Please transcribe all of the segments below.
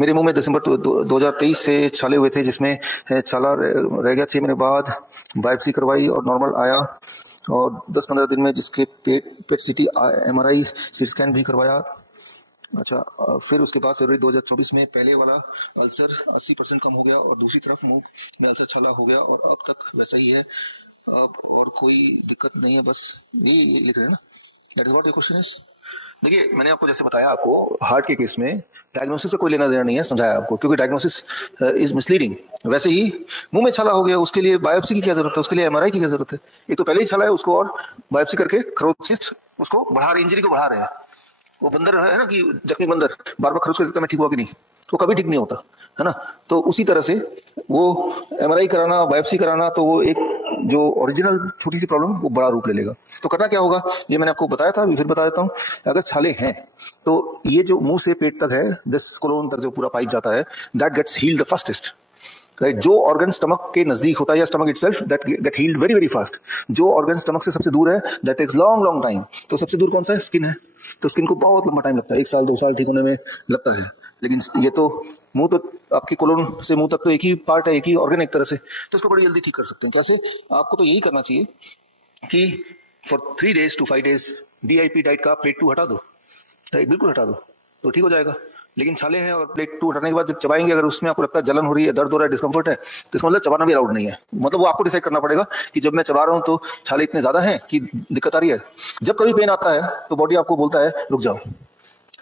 मेरे मुंह में दिसंबर 2023 से छाले हुए थे, जिसमें छाला रह गया 6 महीने बाद। बायोप्सी करवाई और नॉर्मल आया, और 10-15 दिन में जिसके पेट सीटी MRI सीटी स्कैन भी करवाया। अच्छा, फिर उसके बाद फरवरी 2024 में पहले वाला अल्सर 80% कम हो गया और दूसरी तरफ मुंह में अल्सर छाला हो गया, और अब तक वैसा ही है। अब और कोई दिक्कत नहीं है, बस ये लिख रहे हैं ना। That is what your question is. देखिए, मैंने आपको जैसे बताया, आपको हार्ट के केस में डायग्नोसिस से कोई लेना देना नहीं है, समझाया आपको, क्योंकि डायग्नोसिस इज मिसलीडिंग। वैसे ही मुंह में छाला हो गया, उसके लिए बायोप्सी की क्या जरूरत है, उसके लिए MRI की क्या जरूरत है। एक तो पहले ही छाला है, उसको और बायोप्सी करके खरोंच उसको बढ़ा रहे, इंजरी को बढ़ा रहे हैं। वो बंदर है ना, कि जख्मी बंदर बार बार खरोंच कर देखता मैं ठीक हुआ कि नहीं, तो कभी ठीक नहीं होता है ना। तो उसी तरह से वो MRI कराना, बायोप्सी कराना, तो वो एक जो ओरिजिनल छोटी सी प्रॉब्लम वो बड़ा रूप ले लेगा। तो करना क्या होगा, ये मैंने आपको बताया था, अभी फिर बता देता हूँ। अगर छाले हैं तो ये जो मुंह से पेट तक है, 10 कोलोन तक जो पूरा पाइप जाता है, that gets healed the fastest, right. जो ऑर्गन स्टमक के नजदीक होता है या stomach itself, that healed very very fast. जो ऑर्गन स्टमक से सबसे दूर है, that takes long long time. तो सबसे दूर कौन सा है, स्किन है। तो स्किन को बहुत लंबा टाइम लगता है, 1 साल 2 साल ठीक होने में लगता है। लेकिन ये तो मुंह तो आपके कोलोन से मुंह तक तो एक ही पार्ट है, एक ही ऑर्गन एक तरह से, तो इसको बड़ी जल्दी ठीक कर सकते हैं। कैसे, आपको तो यही करना चाहिए कि for 3 days to 5 days DIP diet का प्लेट 2 हटा दो, राइट, बिल्कुल हटा दो, तो ठीक हो जाएगा। लेकिन छाले हैं और प्लेट 2 हटाने के बाद जब चबाएंगे, अगर उसमें आपको लगता है जलन हो रही है, दर्द हो रहा है, डिस्कम्फर्ट है, तो इसका मतलब चबाना भी अलाउड नहीं है। मतलब वो आपको डिसाइड करना पड़ेगा कि जब मैं चबा रहा हूं तो छाले इतने ज्यादा हैं कि दिक्कत आ रही है। जब कभी पेन आता है तो बॉडी आपको बोलता है रुक जाओ,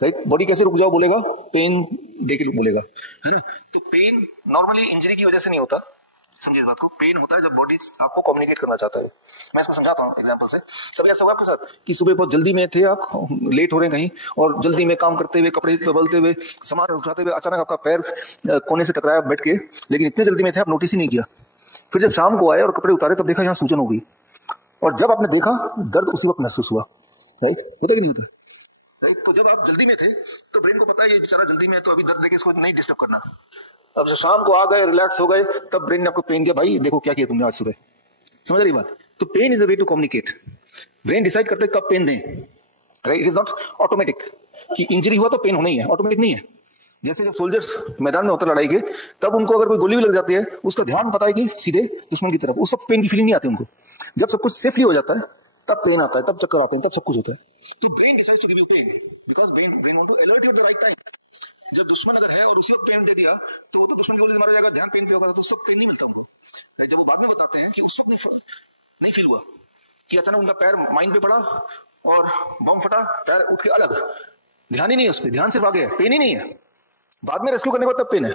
राइट। बॉडी कैसे रुक जाओ बोलेगा, पेन देख बोलेगा, है ना। तो पेन नॉर्मली इंजरी की वजह से नहीं होता, समझिए इस बात को। पेन होता है जब बॉडी आपको कम्युनिकेट करना चाहता है। मैं इसको समझाता हूँ एग्जांपल से। कभी ऐसा हुआ आपके साथ कि सुबह बहुत जल्दी में थे आप, लेट हो रहे हैं कहीं, और जल्दी में काम करते हुए, कपड़े बदलते हुए, सामान उठाते हुए, अचानक आपका पैर कोने से टकराया बैठ के, लेकिन इतने जल्दी में थे आप नोटिस ही नहीं किया। फिर जब शाम को आए और कपड़े उतारे, तब देखा यहाँ सूजन हो गई, और जब आपने देखा दर्द उसी वक्त महसूस हुआ, राइट। होता कि नहीं होता, राइट। तो जब आप जल्दी में थे तो ब्रेन को पता है ये बेचारा जल्दी में है, तो अभी दर्द देके इसको नहीं डिस्टर्ब करना। अब जब शाम को आ गए, रिलैक्स हो गए, तब ब्रेन ने आपको पेन दिया, भाई देखो क्या किया तुमने आज सुबह। समझ रही बात। तो pain is a way to communicate. Brain decide करते कब पेन दें, right. It is not automatic कि इंजरी हुआ तो पेन होना ही है, ऑटोमेटिक नहीं है। जैसे जब सोल्जर्स मैदान में होते लड़ाई के, तब उनको अगर कोई गोली भी लग जाती है, उसका ध्यान पता है कि सीधे दुश्मन की तरफ, उस वक्त पेन की फीलिंग नहीं आती उनको। जब सब कुछ सेफली हो जाता है, तब पेन आता है, तब चक्कर आते हैं, तब सब कुछ होता है। तो brain decides to give you pain because brain want to alert you at the right time. जब दुश्मन अगर है और उसी वक्त पेन दे दिया, तो वो तो दुश्मन की गोली से मारा जाएगा, ध्यान पेन पे होगा, तो उस वक्त पेन नहीं मिलता उनको। जब वो बाद में बताते हैं कि उस वक्त नहीं फील हुआ कि अचानक उनका पैर माइन पे पड़ा और बम फटा, पैर उठ के अलग, ध्यान ही नहीं है उस पर, ध्यान सिर्फ आगे है, पेन ही नहीं है। बाद में रेस्क्यू करने के बाद तब पेन है।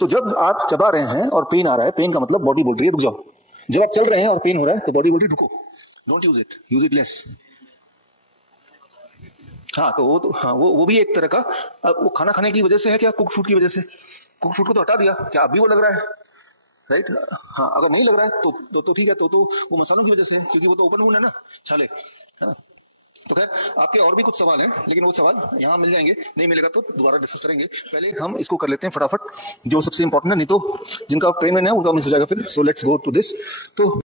तो जब आप चबा रहे हैं और पेन आ रहा है, पेन का मतलब बॉडी बोल रही है रुक जाओ। जब आप चल रहे हैं और पेन हो रहा है, तो बॉडी बोल रही है रुको, don't use it, use it less. हाँ, तो वो भी एक तरह का, वो खाना खाने की वजह से है क्या, कुक फूड की वजह से। कुक फूड को तो हटा दिया, क्या अभी वो लग रहा है, राइट। हाँ, अगर नहीं लग रहा है तो ठीक है, तो वो मसालों की वजह से है, क्योंकि वो तो ओपन वुंड है ना, छाले, है ना। तो खैर, आपके और भी कुछ सवाल हैं, लेकिन वो सवाल यहाँ मिल जाएंगे, नहीं मिलेगा तो दोबारा डिस्कस करेंगे। पहले हम इसको कर लेते हैं फटाफट, जो सबसे इंपॉर्टेंट है, नहीं तो जिनका पेमेंट है उनका मिस हो जाएगा फिर। So let's go to this. तो